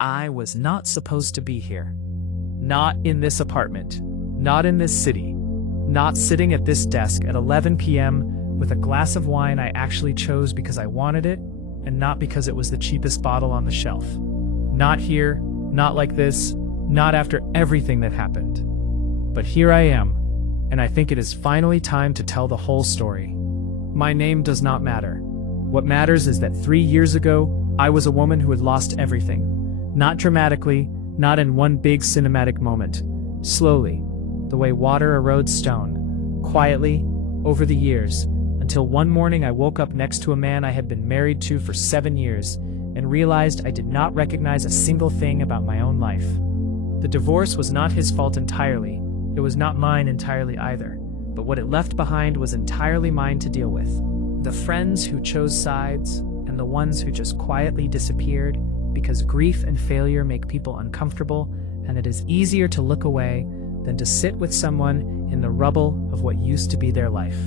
I was not supposed to be here. Not in this apartment. Not in this city. Not sitting at this desk at 11 p.m. with a glass of wine I actually chose because I wanted it, and not because it was the cheapest bottle on the shelf. Not here, not like this, not after everything that happened. But here I am, and I think it is finally time to tell the whole story. My name does not matter. What matters is that 3 years ago, I was a woman who had lost everything. Not dramatically, not in one big cinematic moment. Slowly, the way water erodes stone, quietly, over the years, until one morning I woke up next to a man I had been married to for 7 years and realized I did not recognize a single thing about my own life. The divorce was not his fault entirely. It was not mine entirely either, but what it left behind was entirely mine to deal with. The friends who chose sides, and the ones who just quietly disappeared, because grief and failure make people uncomfortable, and it is easier to look away than to sit with someone in the rubble of what used to be their life.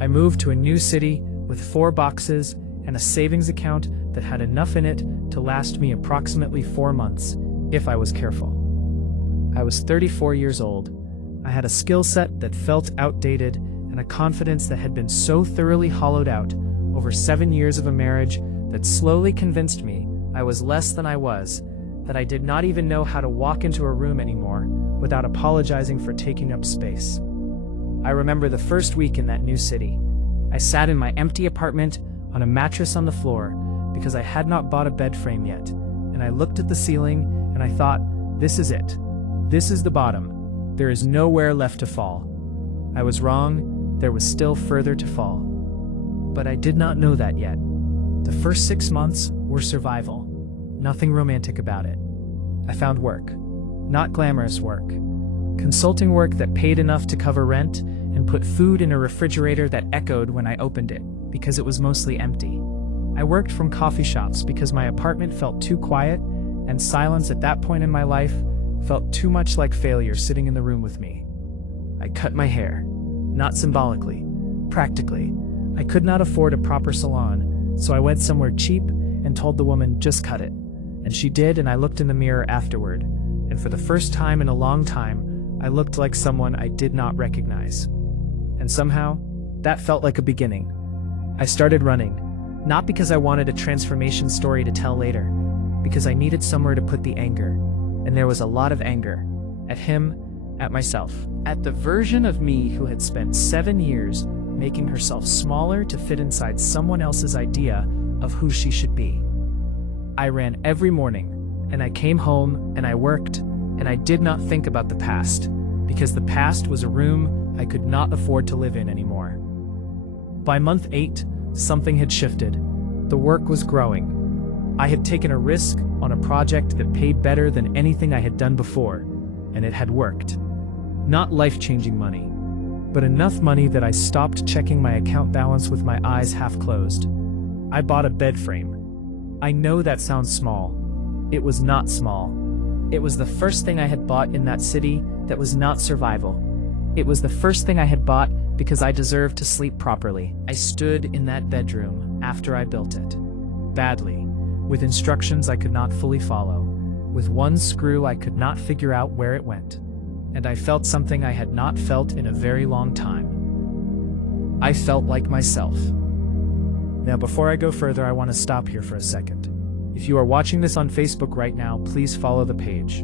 I moved to a new city with 4 boxes and a savings account that had enough in it to last me approximately 4 months, if I was careful. I was 34 years old. I had a skill set that felt outdated and a confidence that had been so thoroughly hollowed out over 7 years of a marriage that slowly convinced me I was less than I was, that I did not even know how to walk into a room anymore without apologizing for taking up space. I remember the first week in that new city. I sat in my empty apartment on a mattress on the floor because I had not bought a bed frame yet, and I looked at the ceiling and I thought, this is it. This is the bottom. There is nowhere left to fall. I was wrong. There was still further to fall. But I did not know that yet. The first 6 months were survival. Nothing romantic about it. I found work. Not glamorous work. Consulting work that paid enough to cover rent and put food in a refrigerator that echoed when I opened it, because it was mostly empty. I worked from coffee shops because my apartment felt too quiet, and silence at that point in my life felt too much like failure sitting in the room with me. I cut my hair. Not symbolically. Practically. I could not afford a proper salon, so I went somewhere cheap and told the woman, just cut it. And she did, and I looked in the mirror afterward, and for the first time in a long time, I looked like someone I did not recognize. And somehow, that felt like a beginning. I started running, not because I wanted a transformation story to tell later, because I needed somewhere to put the anger, and there was a lot of anger. At him, at myself, at the version of me who had spent 7 years making herself smaller to fit inside someone else's idea of who she should be. I ran every morning, and I came home, and I worked, and I did not think about the past, because the past was a room I could not afford to live in anymore. By month 8, something had shifted. The work was growing. I had taken a risk on a project that paid better than anything I had done before, and it had worked. Not life-changing money, but enough money that I stopped checking my account balance with my eyes half closed. I bought a bed frame. I know that sounds small. It was not small. It was the first thing I had bought in that city that was not survival. It was the first thing I had bought because I deserved to sleep properly. I stood in that bedroom after I built it. Badly, with instructions I could not fully follow, with one screw I could not figure out where it went. And I felt something I had not felt in a very long time. I felt like myself. Now, before I go further, I want to stop here for a second. If you are watching this on Facebook right now, please follow the page.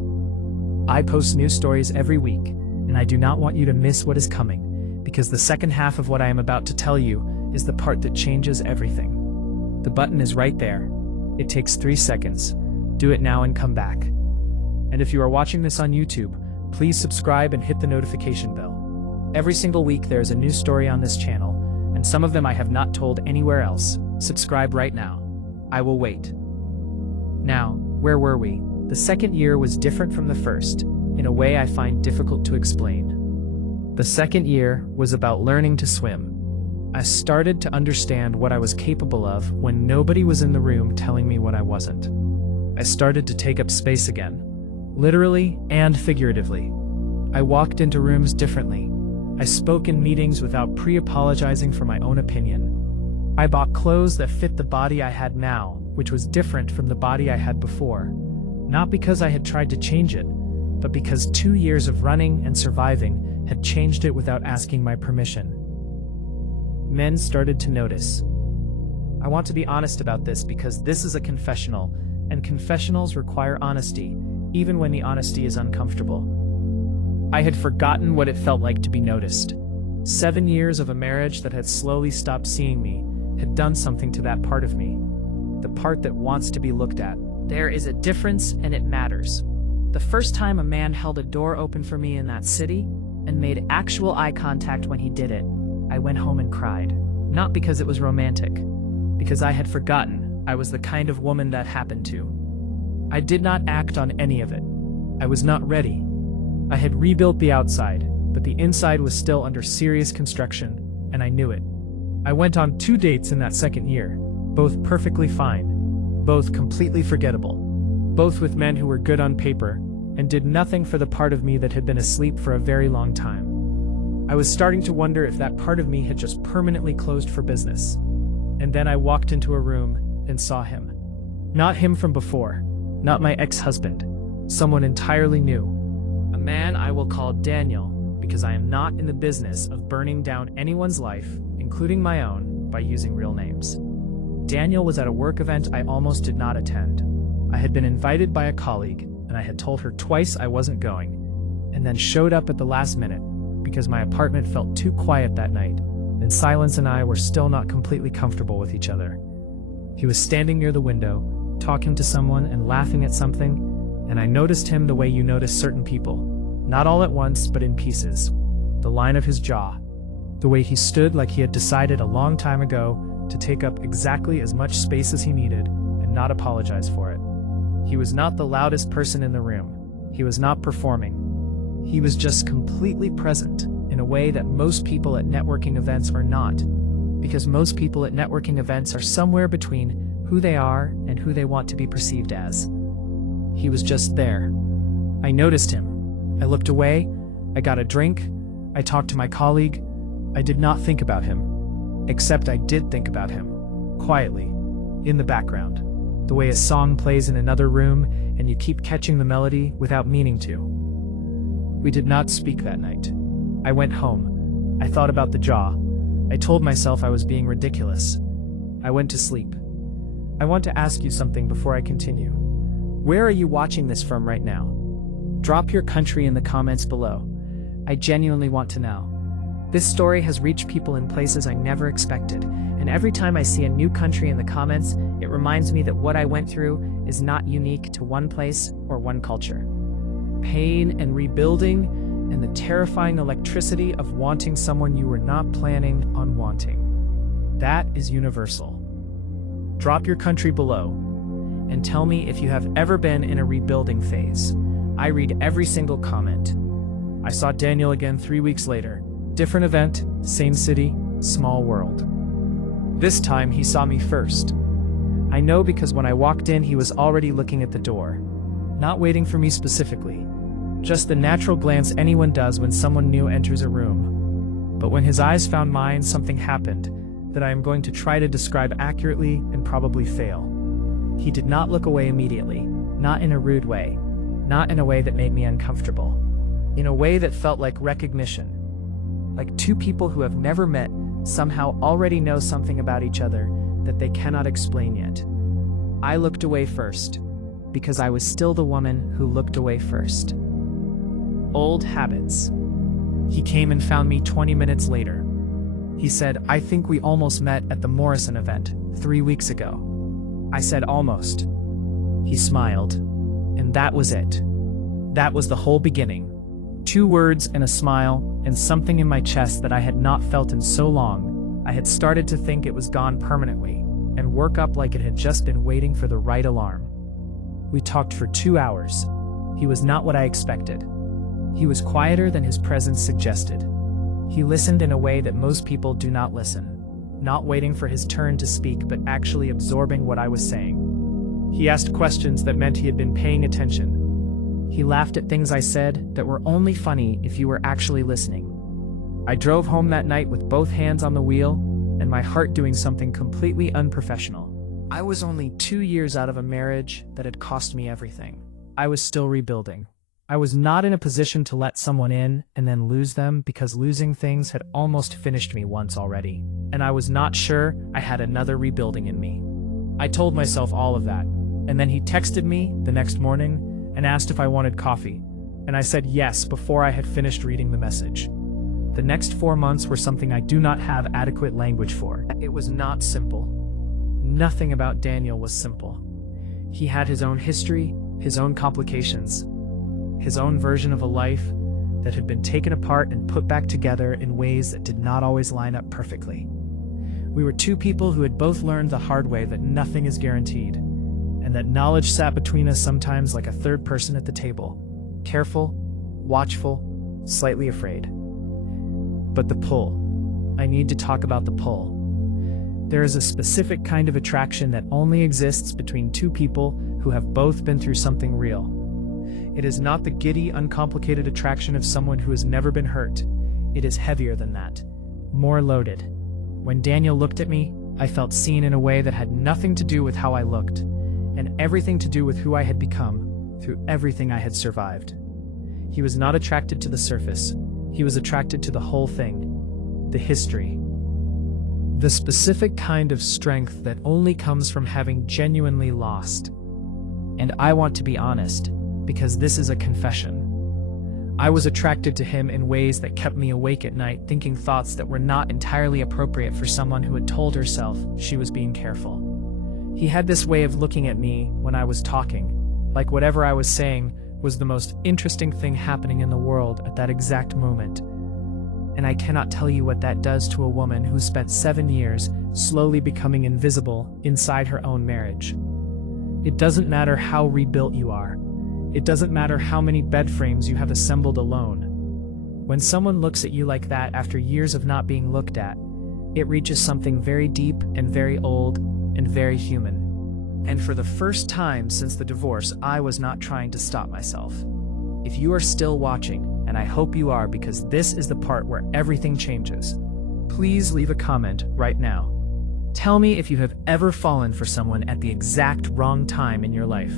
I post new stories every week, and I do not want you to miss what is coming, because the second half of what I am about to tell you is the part that changes everything. The button is right there. It takes 3 seconds. Do it now and come back. And if you are watching this on YouTube, please subscribe and hit the notification bell. Every single week there is a new story on this channel, and some of them I have not told anywhere else. Subscribe right now. I will wait. Now, where were we? The second year was different from the first, in a way I find difficult to explain. The second year was about learning to swim. I started to understand what I was capable of when nobody was in the room telling me what I wasn't. I started to take up space again, literally and figuratively. I walked into rooms differently. I spoke in meetings without pre-apologizing for my own opinion. I bought clothes that fit the body I had now, which was different from the body I had before. Not because I had tried to change it, but because 2 years of running and surviving had changed it without asking my permission. Men started to notice. I want to be honest about this because this is a confessional, and confessionals require honesty, even when the honesty is uncomfortable. I had forgotten what it felt like to be noticed. 7 years of a marriage that had slowly stopped seeing me had done something to that part of me, the part that wants to be looked at. There is a difference, and it matters. The first time a man held a door open for me in that city and made actual eye contact when he did it, I went home and cried. Not because it was romantic, because I had forgotten I was the kind of woman that happened to. I did not act on any of it. I was not ready. I had rebuilt the outside, but the inside was still under serious construction, and I knew it. I went on 2 dates in that second year, both perfectly fine, both completely forgettable, both with men who were good on paper and did nothing for the part of me that had been asleep for a very long time. I was starting to wonder if that part of me had just permanently closed for business. And then I walked into a room and saw him. Not him from before, not my ex-husband, someone entirely new. A man I will call Daniel, because I am not in the business of burning down anyone's life, including my own, by using real names. Daniel was at a work event I almost did not attend. I had been invited by a colleague, and I had told her twice I wasn't going, and then showed up at the last minute because my apartment felt too quiet that night, and Silence and I were still not completely comfortable with each other. He was standing near the window, talking to someone and laughing at something, and I noticed him the way you notice certain people, not all at once but in pieces. The line of his jaw, the way he stood like he had decided a long time ago to take up exactly as much space as he needed and not apologize for it. He was not the loudest person in the room. He was not performing. He was just completely present in a way that most people at networking events are not, because most people at networking events are somewhere between who they are and who they want to be perceived as. He was just there. I noticed him. I looked away. I got a drink. I talked to my colleague. I did not think about him. Except I did think about him. Quietly. In the background. The way a song plays in another room and you keep catching the melody without meaning to. We did not speak that night. I went home. I thought about the jaw. I told myself I was being ridiculous. I went to sleep. I want to ask you something before I continue. Where are you watching this from right now? Drop your country in the comments below. I genuinely want to know. This story has reached people in places I never expected, and every time I see a new country in the comments, it reminds me that what I went through is not unique to one place or one culture. Pain and rebuilding, and the terrifying electricity of wanting someone you were not planning on wanting. That is universal. Drop your country below, and tell me if you have ever been in a rebuilding phase. I read every single comment. I saw Daniel again 3 weeks later. Different event, same city, small world. This time he saw me first. I know because when I walked in he was already looking at the door. Not waiting for me specifically. Just the natural glance anyone does when someone new enters a room. But when his eyes found mine, something happened that I am going to try to describe accurately and probably fail. He did not look away immediately, not in a rude way, not in a way that made me uncomfortable, in a way that felt like recognition. Like two people who have never met somehow already know something about each other that they cannot explain yet. I looked away first, because I was still the woman who looked away first. Old habits. He came and found me 20 minutes later. He said, "I think we almost met at the Morrison event 3 weeks ago." I said, "Almost." He smiled, and that was it. That was the whole beginning. 2 words and a smile, and something in my chest that I had not felt in so long. I had started to think it was gone permanently, and work up like it had just been waiting for the right alarm. We talked for 2 hours. He was not what I expected. He was quieter than his presence suggested. He listened in a way that most people do not listen, not waiting for his turn to speak but actually absorbing what I was saying. He asked questions that meant he had been paying attention. He laughed at things I said that were only funny if you were actually listening. I drove home that night with both hands on the wheel and my heart doing something completely unprofessional. I was only 2 years out of a marriage that had cost me everything. I was still rebuilding. I was not in a position to let someone in and then lose them because losing things had almost finished me once already, and I was not sure I had another rebuilding in me. I told myself all of that, and then he texted me the next morning and asked if I wanted coffee, and I said yes before I had finished reading the message. The next 4 months were something I do not have adequate language for. It was not simple. Nothing about Daniel was simple. He had his own history, his own complications, his own version of a life that had been taken apart and put back together in ways that did not always line up perfectly. We were two people who had both learned the hard way that nothing is guaranteed, and that knowledge sat between us sometimes like a third person at the table, careful, watchful, slightly afraid. But the pull. I need to talk about the pull. There is a specific kind of attraction that only exists between two people who have both been through something real. It is not the giddy, uncomplicated attraction of someone who has never been hurt. It is heavier than that, more loaded. When Daniel looked at me, I felt seen in a way that had nothing to do with how I looked, and everything to do with who I had become through everything I had survived. He was not attracted to the surface. He was attracted to the whole thing, the history. The specific kind of strength that only comes from having genuinely lost. And I want to be honest, because this is a confession. I was attracted to him in ways that kept me awake at night, thinking thoughts that were not entirely appropriate for someone who had told herself she was being careful. He had this way of looking at me when I was talking, like whatever I was saying was the most interesting thing happening in the world at that exact moment. And I cannot tell you what that does to a woman who spent 7 years slowly becoming invisible inside her own marriage. It doesn't matter how rebuilt you are. It doesn't matter how many bed frames you have assembled alone. When someone looks at you like that after years of not being looked at, it reaches something very deep and very old and very human. And for the first time since the divorce, I was not trying to stop myself. If you are still watching, and I hope you are because this is the part where everything changes, please leave a comment right now. Tell me if you have ever fallen for someone at the exact wrong time in your life.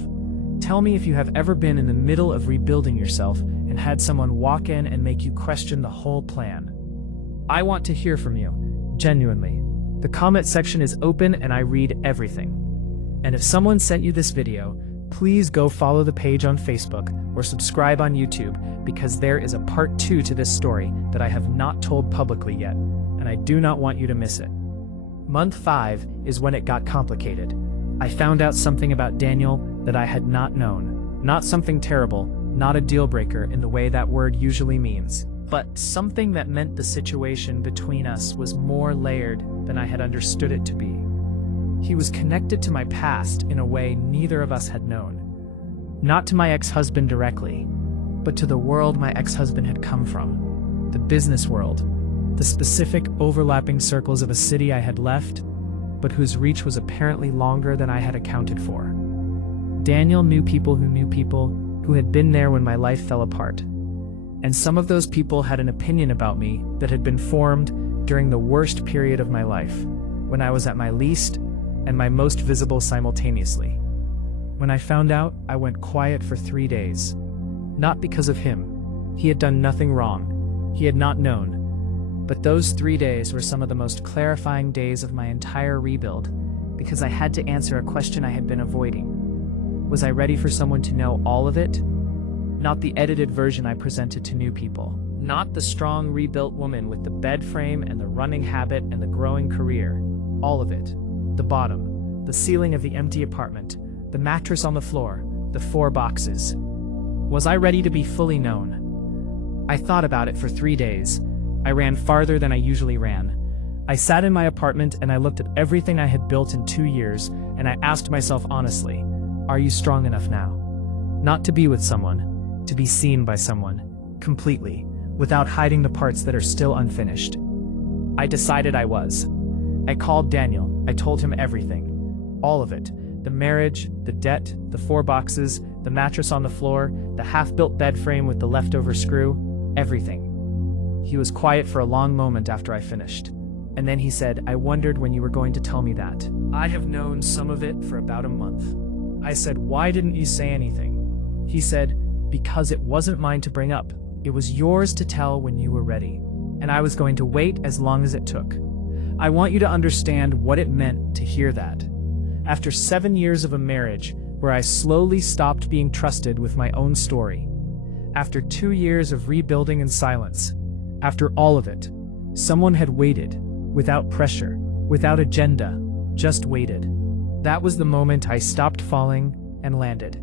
Tell me if you have ever been in the middle of rebuilding yourself and had someone walk in and make you question the whole plan. I want to hear from you, genuinely. The comment section is open and I read everything. And if someone sent you this video, please go follow the page on Facebook or subscribe on YouTube because there is a part 2 to this story that I have not told publicly yet, and I do not want you to miss it. Month 5 is when it got complicated. I found out something about Daniel that I had not known. Not something terrible, not a deal breaker in the way that word usually means, but something that meant the situation between us was more layered than I had understood it to be. He was connected to my past in a way neither of us had known. Not to my ex-husband directly, but to the world my ex-husband had come from. The business world. The specific overlapping circles of a city I had left, but whose reach was apparently longer than I had accounted for. Daniel knew people who had been there when my life fell apart. And some of those people had an opinion about me that had been formed during the worst period of my life, when I was at my least and my most visible simultaneously. When I found out, I went quiet for 3 days. Not because of him. He had done nothing wrong. He had not known. But those 3 days were some of the most clarifying days of my entire rebuild, because I had to answer a question I had been avoiding. Was I ready for someone to know all of it? Not the edited version I presented to new people. Not the strong, rebuilt woman with the bed frame and the running habit and the growing career. All of it. The bottom, the ceiling of the empty apartment, the mattress on the floor, the 4 boxes. Was I ready to be fully known? I thought about it for 3 days. I ran farther than I usually ran. I sat in my apartment and I looked at everything I had built in 2 years, and I asked myself honestly, are you strong enough now? Not to be with someone, to be seen by someone, completely, without hiding the parts that are still unfinished. I decided I was. I called Daniel. I told him everything. All of it. The marriage, the debt, the 4 boxes, the mattress on the floor, the half-built bed frame with the leftover screw, everything. He was quiet for a long moment after I finished. And then he said, I wondered when you were going to tell me that. I have known some of it for about a month. I said, why didn't you say anything? He said, "Because it wasn't mine to bring up. It was yours to tell when you were ready. And I was going to wait as long as it took." I want you to understand what it meant to hear that. After 7 years of a marriage where I slowly stopped being trusted with my own story, after 2 years of rebuilding in silence, after all of it, someone had waited, without pressure, without agenda, just waited. That was the moment I stopped falling and landed.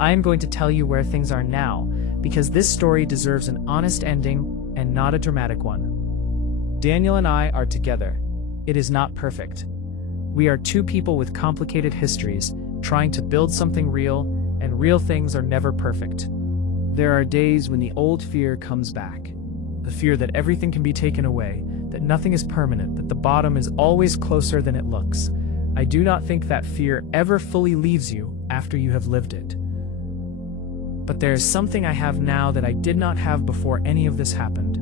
I am going to tell you where things are now, because this story deserves an honest ending and not a dramatic one. Daniel and I are together. It is not perfect. We are two people with complicated histories, trying to build something real, and real things are never perfect. There are days when the old fear comes back. The fear that everything can be taken away, that nothing is permanent, that the bottom is always closer than it looks. I do not think that fear ever fully leaves you after you have lived it. But there is something I have now that I did not have before any of this happened.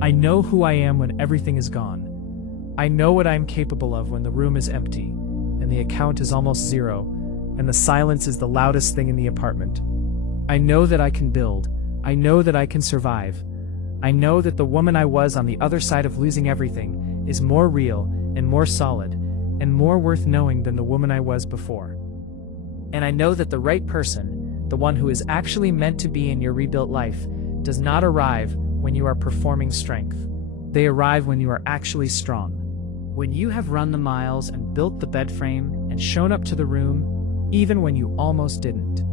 I know who I am when everything is gone. I know what I am capable of when the room is empty, and the account is almost zero, and the silence is the loudest thing in the apartment. I know that I can build. I know that I can survive. I know that the woman I was on the other side of losing everything is more real and more solid and more worth knowing than the woman I was before. And I know that the right person, the one who is actually meant to be in your rebuilt life, does not arrive when you are performing strength. They arrive when you are actually strong. When you have run the miles and built the bed frame and shown up to the room, even when you almost didn't.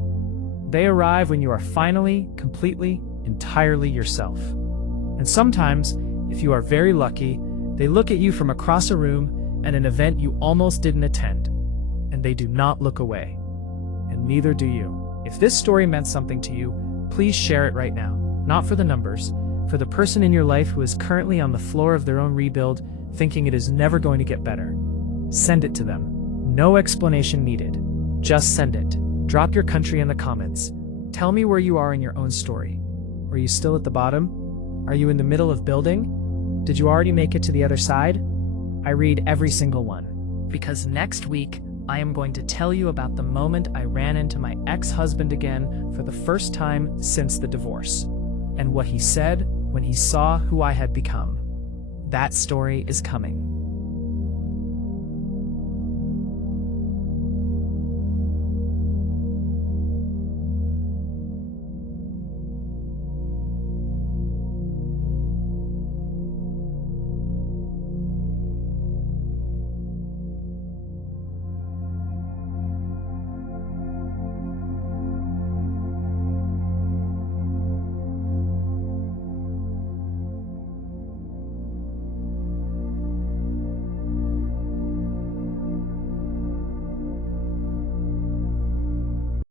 They arrive when you are finally, completely, entirely yourself. And sometimes, if you are very lucky, they look at you from across a room at an event you almost didn't attend, and they do not look away. And neither do you. If this story meant something to you, please share it right now. Not for the numbers, for the person in your life who is currently on the floor of their own rebuild, thinking it is never going to get better. Send it to them. No explanation needed. Just send it. Drop your country in the comments. Tell me where you are in your own story. Are you still at the bottom? Are you in the middle of building? Did you already make it to the other side? I read every single one. Because next week, I am going to tell you about the moment I ran into my ex-husband again for the first time since the divorce, and what he said when he saw who I had become. That story is coming.